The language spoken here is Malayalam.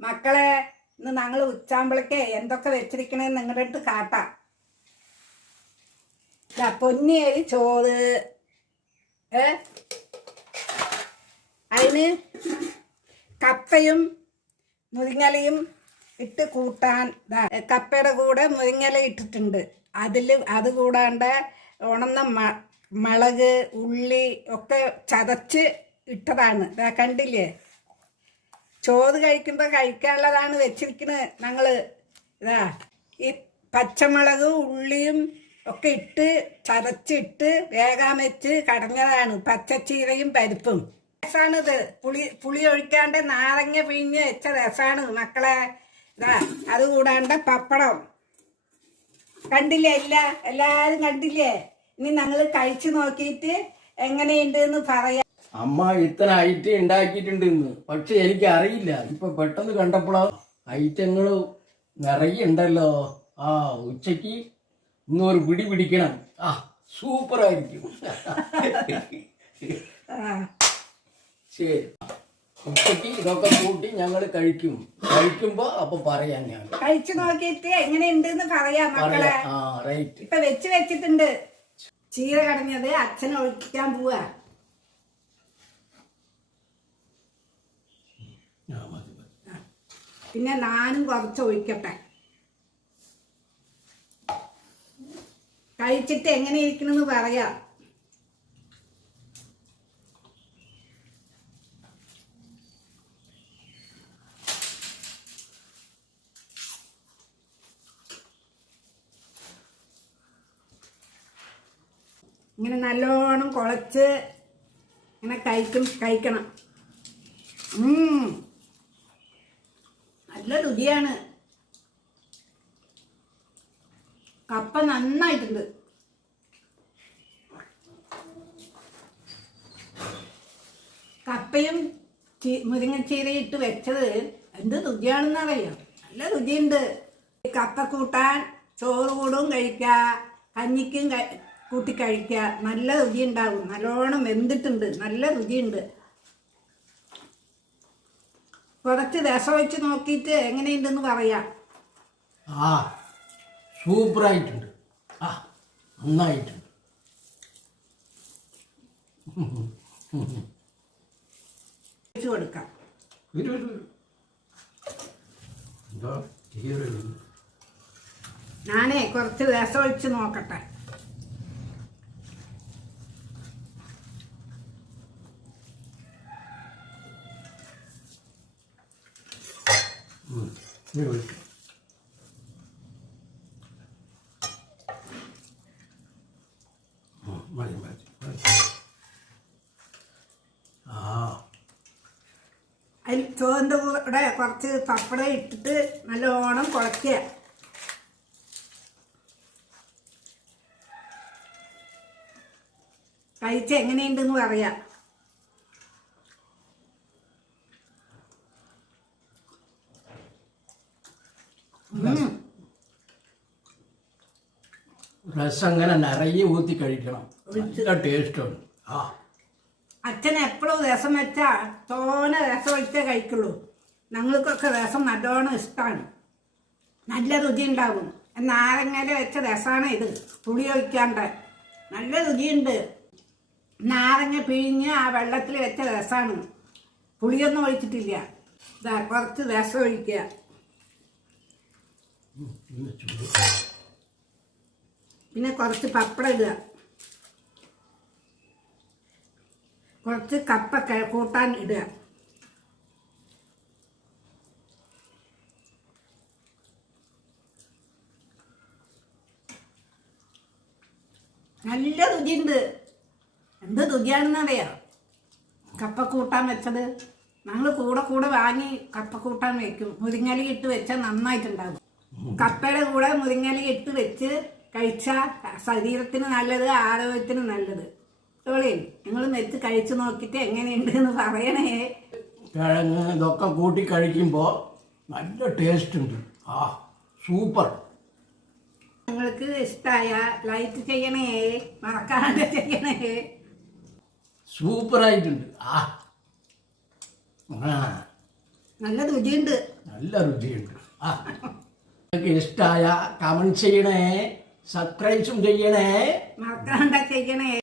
മക്കളെ ഇന്ന് ഞങ്ങൾ ഉച്ചാമ്പിളക്കേ എന്തൊക്കെ വെച്ചിരിക്കണേന്ന് നിങ്ങളുടെ അടുത്ത് കാട്ടാം. പൊന്നിയരി ചോറ്. ഏ? അതിന് കപ്പയും മുരിങ്ങലയും ഇട്ട് കൂട്ടാൻ കപ്പയുടെ കൂടെ മുരിങ്ങല ഇട്ടിട്ടുണ്ട്. അതിൽ അത് കൂടാണ്ട് ഉണന്ന മ മുളക് ഉള്ളി ഒക്കെ ചതച്ച് ഇട്ടതാണ്. കണ്ടില്ലേ? ചോറ് കഴിക്കുമ്പോൾ കഴിക്കാനുള്ളതാണ് വെച്ചിരിക്കുന്നത് ഞങ്ങൾ ഇതാ ഈ പച്ചമുളകും ഉള്ളിയും ഒക്കെ ഇട്ട് ചതച്ചിട്ട് വേഗം വെച്ച് കടഞ്ഞതാണ്. പച്ചച്ചീരയും പരിപ്പും. രസാണിത്. പുളി പുളി ഒഴിക്കാണ്ട് നാരങ്ങ പിഴിഞ്ഞ് വെച്ച രസാണ് മക്കളെ. ഇതാ അത് കൂടാണ്ട് പപ്പടം. കണ്ടില്ലേ ഇല്ല? എല്ലാവരും കണ്ടില്ലേ? ഇനി ഞങ്ങൾ കഴിച്ചു നോക്കിയിട്ട് എങ്ങനെയുണ്ട് എന്ന് പറയാം. അമ്മ ഇത്തരം ഐറ്റം ഉണ്ടാക്കിയിട്ടുണ്ട് ഇന്ന് പക്ഷെ എനിക്ക് അറിയില്ല ഇപ്പൊ പെട്ടെന്ന് കണ്ടപ്പോഴോ ഐറ്റങ്ങൾ നിറയെ ഉണ്ടല്ലോ. ആ ഉച്ചയ്ക്ക് ഇന്ന് ഒരു പിടി പിടിക്കണം. ആ സൂപ്പർ ആയിരിക്കും ശരി. ഉച്ചയ്ക്ക് ഇതൊക്കെ കൂട്ടി ഞങ്ങൾ കഴിക്കും. കഴിക്കുമ്പോ അപ്പൊ പറയാം ഞാൻ. കഴിച്ചു നോക്കിയിട്ട് എങ്ങനെയുണ്ട് എന്ന് പറയാം മക്കളെ. ആ റൈറ്റ് ഇപ്പൊ വെച്ച് വെച്ചിട്ടുണ്ട്. ചീര കടഞ്ഞത് അച്ഛനെ ഒഴിക്കാൻ പോവാ. പിന്നെ നാനും കുറച്ച് ഒഴിക്കട്ടെ. കഴിച്ചിട്ട് എങ്ങനെ ഇരിക്കണമെന്ന് പറയാം. ഇങ്ങനെ നല്ലോണം കുളച്ച് ഇങ്ങനെ കഴിക്കും കഴിക്കണം. നല്ല രുചിയാണ്. കപ്പ നന്നായിട്ടുണ്ട്. കപ്പയും മുരിങ്ങച്ചീരയും ഇട്ട് വെച്ചത് എന്ത് രുചിയാണെന്നറിയാം? നല്ല രുചിയുണ്ട്. കപ്പ കൂട്ടാൻ ചോറ് കൂടും കഴിക്കുക കഞ്ഞിക്കും കൂട്ടി കഴിക്കുക നല്ല രുചി ഉണ്ടാവും നല്ലോണം വെന്തിട്ടുണ്ട്. നല്ല രുചിയുണ്ട്. കുറച്ച് രസം വെച്ച് നോക്കിയിട്ട് എങ്ങനെയുണ്ടെന്ന് പറയാം. ആ സൂപ്പറായിട്ടുണ്ട്. ആ നന്നായിട്ടുണ്ട്. വെച്ച് കൊടുക്കാം. ഞാനേ കുറച്ച് രസം ഒഴിച്ച് നോക്കട്ടെ. ഉം. ഇത് മതി മതി മതി. ആ അതിൽ ചോറിന്റെ കൂടെ കുറച്ച് പപ്പടം ഇട്ടിട്ട് നല്ലോണം കുഴക്കുക കഴിച്ച് എങ്ങനെയുണ്ടെന്ന് പറയാം രസം അങ്ങനെ നിറയെ ഊത്തി കഴിക്കണം. നല്ല ടേസ്റ്റാണ് ആ. അച്ഛൻ എപ്പോഴും രസം വെച്ചാ തോന രസം ഒഴിച്ചേ കഴിക്കുള്ളൂ. ഞങ്ങൾക്കൊക്കെ രസം നല്ലോണം ഇഷ്ടമാണ് നല്ല രുചി ഉണ്ടാവും നാരങ്ങയിൽ വെച്ച രസമാണ് ഇത്. പുളി ഒഴിക്കാണ്ട്. നല്ല രുചിയുണ്ട്. നാരങ്ങ പിഴിഞ്ഞ് ആ വെള്ളത്തിൽ വെച്ച രസമാണ് പുളിയൊന്നും ഒഴിച്ചിട്ടില്ല. കുറച്ച് രസം ഒഴിക്കുക. പിന്നെ കുറച്ച് പപ്പടം ഇടുക. കുറച്ച് കപ്പ കൂട്ടാൻ ഇടുക. നല്ല രുചിയുണ്ട്. എന്ത് രുചിയാണെന്നറിയാം? കപ്പ കൂട്ടാൻ വെച്ചത്. ഞങ്ങൾ കൂടെ കൂടെ വാങ്ങി കപ്പ കൂട്ടാൻ വെക്കും. മുരിങ്ങലി ഇട്ട് വെച്ചാൽ നന്നായിട്ടുണ്ടാകും. കപ്പയുടെ കൂടെ മുരിങ്ങലി ഇട്ട് വെച്ച് കഴിച്ചാൽ ശരീരത്തിന് നല്ലത് ആരോഗ്യത്തിന് നല്ലത്. തോളി നിങ്ങൾ മെച്ച് കഴിച്ചു നോക്കിയിട്ട് എങ്ങനെയുണ്ട് എന്ന് പറയണേ. കിഴങ്ങ് ഇതൊക്കെ കൂട്ടി കഴിക്കുമ്പോൾ നല്ല ടേസ്റ്റ് ഉണ്ട്. ആ സൂപ്പർ നിങ്ങൾക്ക് ഇഷ്ടമായ ലൈറ്റ് ചെയ്യണേ മറക്കാണ്ട് ചെയ്യണേ. സൂപ്പറായിട്ടുണ്ട് ആ. ആ. നല്ല രുചിയുണ്ട്. നല്ല രുചിയുണ്ട്. ആ. ഇഷ്ടമായ കമന്റ് ചെയ്യണേ. സബ്സ്ക്രൈബും ചെയ്യണേ. മറക്കാണ്ട ചെയ്യണേ.